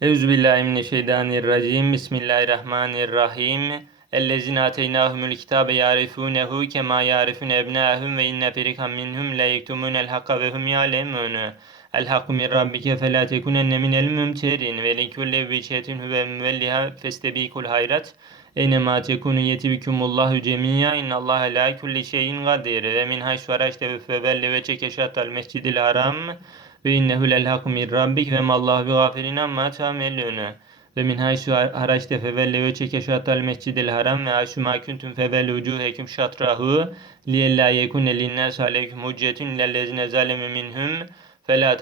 Euzubillahimineşşeytanirracim. Bismillahirrahmanirrahim. Ellezine ateynahumul kitabe yarifunehu kema yarifun ebnâhum ve inne ferikan minhum la yektumunel hakka ve hum ya'lemun. El hakku min rabbike fe la tekunenne minel mumterin ve likulli biçetin huve müvelliha festebikul hayrat. Eynemâ tekunu yetibikumullahu cemiyya innallaha la kulli şeyin kadir ve min hayşu ve fevelle ve çekeşattal mescidil haram ve innehu lel hakku min rabbik ve mallahu bi gafilin amma ta'melune. Ve min haysu haraçte fevelle ve çeke şatal mescidil haram ve haysu ma kuntum fevelle ucuhekum şatrahu liyella yekune linnas aleykum hüccetun illellezine zaleme minhum fela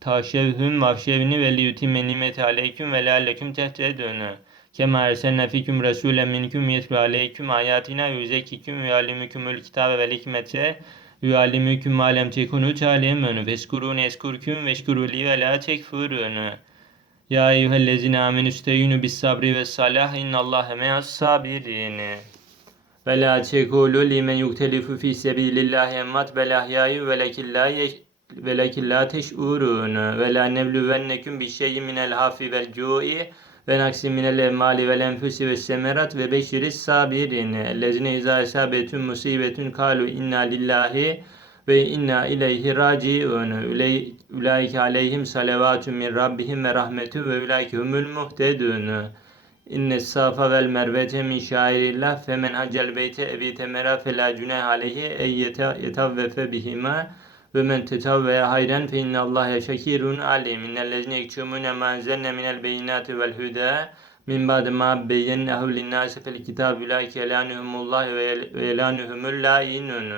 taşevhum vahşevni ve liyutimme nimeti aleyküm ve lealleküm tehtedünü. Kema erselna fiküm resûle minküm yetru aleyküm ayatina yüzekiküm ve alimükümül kitabe vel hikmete Yuallimüküm malem tekunü talemünü. Feskurun eskurküm veşkuruli ve la tekfurunu. Ya eyyühellezine amin üsteyünü bis sabri ve salah innallâhe meyas sabirini. Ve la tekulu limen yuktelifu fi sebilillahi emmat belahyayı ve lekillâhi ve lekillâ teş'urûnü. Ve la nevlüvenneküm bi şeyin minel hafi vel cû'i ve naksin minel emali vel enfusi ve semerat ve beşiris sabirin. Ellezine izâ esâbetun musibetun kalu inna lillahi ve inna ileyhi raciun ulaike aleyhim salavatun min rabbihim ve rahmetun ve ulaike humul muhtedun İnne safa vel mervete min şairillah femen haccel beyte ebi temera felâ cüneh aleyhi ey yetavvefe bihima ve men tetavve hayren fe innallaha şekirun alim. İnnellezine yektumune ma enzelne minel beyinati vel huda min ba'de ma beyyennehu linnâse fel kitab ulaike yelanuhumullah ve yelanuhumul lâinun.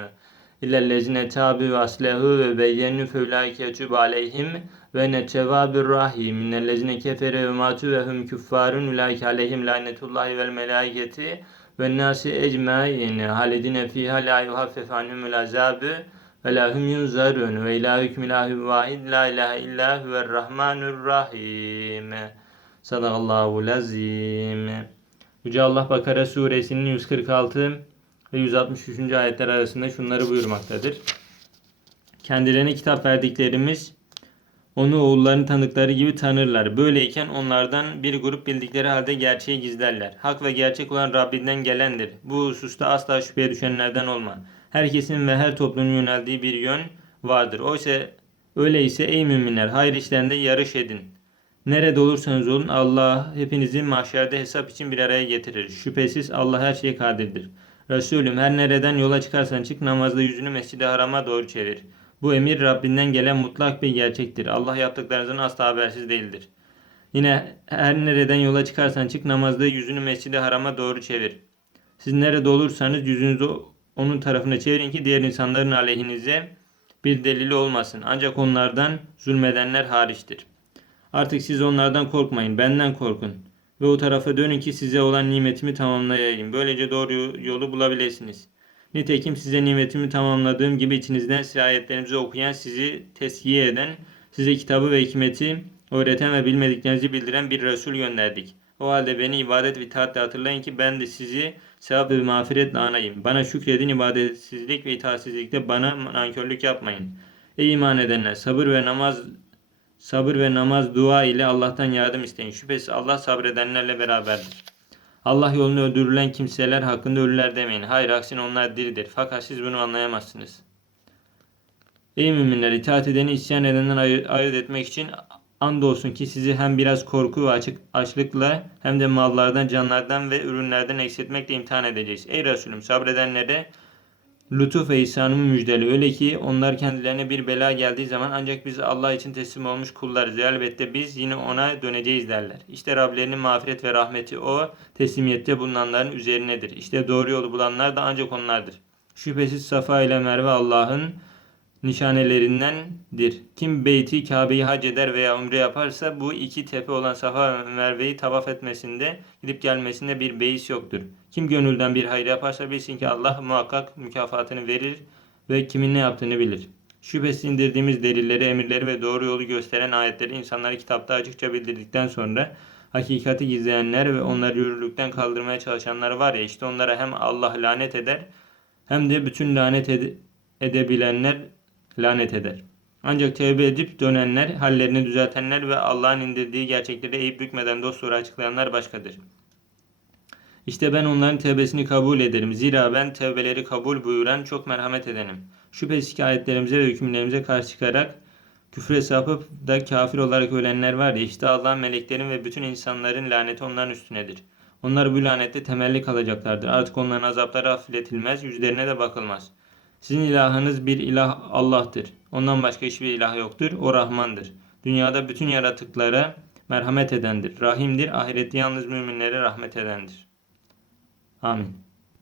İllellezine tabi ve aslehu ve beyyenu fe ulaike etûb aleyhim ve nettevâbir rahim. İnnellezine kefere ve matu ve hum küffarun ulaike aleyhim lanetullahi vel melâiketi ve nâsi ecmaîn. Halidine fîhâ la yuhaffef anhumul azâbı ve la hum yunzarun ve ilahüküm ilahü vahid la ilahe illa huver rahmanur rahim. Sadakallahu lazim. Yüce Allah Bakara suresinin 146 ve 163. ayetler arasında şunları buyurmaktadır. Kendilerine kitap verdiklerimiz onu oğullarını tanıdıkları gibi tanırlar. Böyleyken onlardan bir grup bildikleri halde gerçeği gizlerler. Hak ve gerçek olan Rabbinden gelendir. Bu hususta asla şüpheye düşenlerden olma. Herkesin ve her toplumun yöneldiği bir yön vardır. Oysa öyleyse ey müminler hayır işlerinde yarış edin. Nerede olursanız olun Allah hepinizi mahşerde hesap için bir araya getirir. Şüphesiz Allah her şeye kadirdir. Resulüm her nereden yola çıkarsan çık namazda yüzünü mescidi harama doğru çevir. Bu emir Rabbinden gelen mutlak bir gerçektir. Allah yaptıklarınızın asla habersiz değildir. Yine her nereden yola çıkarsan çık namazda yüzünü mescidi harama doğru çevir. Siz nerede olursanız yüzünüzü onun tarafına çevirin ki diğer insanların aleyhinize bir delili olmasın. Ancak onlardan zulmedenler hariçtir. Artık siz onlardan korkmayın, benden korkun. Ve o tarafa dönün ki size olan nimetimi tamamlayayım. Böylece doğru yolu bulabilirsiniz. Nitekim size nimetimi tamamladığım gibi içinizden size ayetlerimizi okuyan, sizi teskiye eden, size kitabı ve hikmeti öğreten ve bilmediklerinizi bildiren bir Resul gönderdik. O halde beni ibadet ve itaatle hatırlayın ki ben de sizi sevap ve mağfiretle anayım. Bana şükredin ibadetsizlik ve itaatsizlikte bana nankörlük yapmayın. Ey iman edenler sabır ve namaz sabır ve namaz dua ile Allah'tan yardım isteyin. Şüphesiz Allah sabredenlerle beraberdir. Allah yolunu öldürülen kimseler hakkında ölüler demeyin. Hayır aksine onlar diridir. Fakat siz bunu anlayamazsınız. Ey müminler itaat edeni isyan edenden ayırt etmek için Andolsun ki sizi hem biraz korku ve açık açlıkla hem de mallardan, canlardan ve ürünlerden eksiltmekle imtihan edeceğiz. Ey Resulüm sabredenlere lütuf ve ihsanımı müjdeli. Öyle ki onlar kendilerine bir bela geldiği zaman ancak biz Allah için teslim olmuş kullarız. Elbette biz yine ona döneceğiz derler. İşte Rablerinin mağfiret ve rahmeti o teslimiyette bulunanların üzerinedir. İşte doğru yolu bulanlar da ancak onlardır. Şüphesiz Safa ile Merve Allah'ın nişanelerindendir. Kim beyti Kabe'yi hac eder veya umre yaparsa bu iki tepe olan Safa ve Merve'yi tavaf etmesinde gidip gelmesinde bir beis yoktur. Kim gönülden bir hayır yaparsa bilsin ki Allah muhakkak mükafatını verir ve kimin ne yaptığını bilir. Şüphesiz indirdiğimiz delilleri, emirleri ve doğru yolu gösteren ayetleri insanlara kitapta açıkça bildirdikten sonra hakikati gizleyenler ve onları yürürlükten kaldırmaya çalışanlar var ya işte onlara hem Allah lanet eder hem de bütün lanet ed edebilenler lanet eder. Ancak tevbe edip dönenler, hallerini düzeltenler ve Allah'ın indirdiği gerçekleri eğip bükmeden dosdoğru açıklayanlar başkadır. İşte ben onların tevbesini kabul ederim. Zira ben tevbeleri kabul buyuran çok merhamet edenim. Şüphesiz ki ayetlerimize ve hükümlerimize karşı çıkarak küfre sapıp da kafir olarak ölenler var ya işte Allah'ın meleklerin ve bütün insanların laneti onların üstünedir. Onlar bu lanette temelli kalacaklardır. Artık onların azapları affedilmez, yüzlerine de bakılmaz. Sizin ilahınız bir ilah Allah'tır. Ondan başka hiçbir ilah yoktur. O Rahmandır. Dünyada bütün yaratıklara merhamet edendir. Rahimdir. Ahirette yalnız müminlere rahmet edendir. Amin.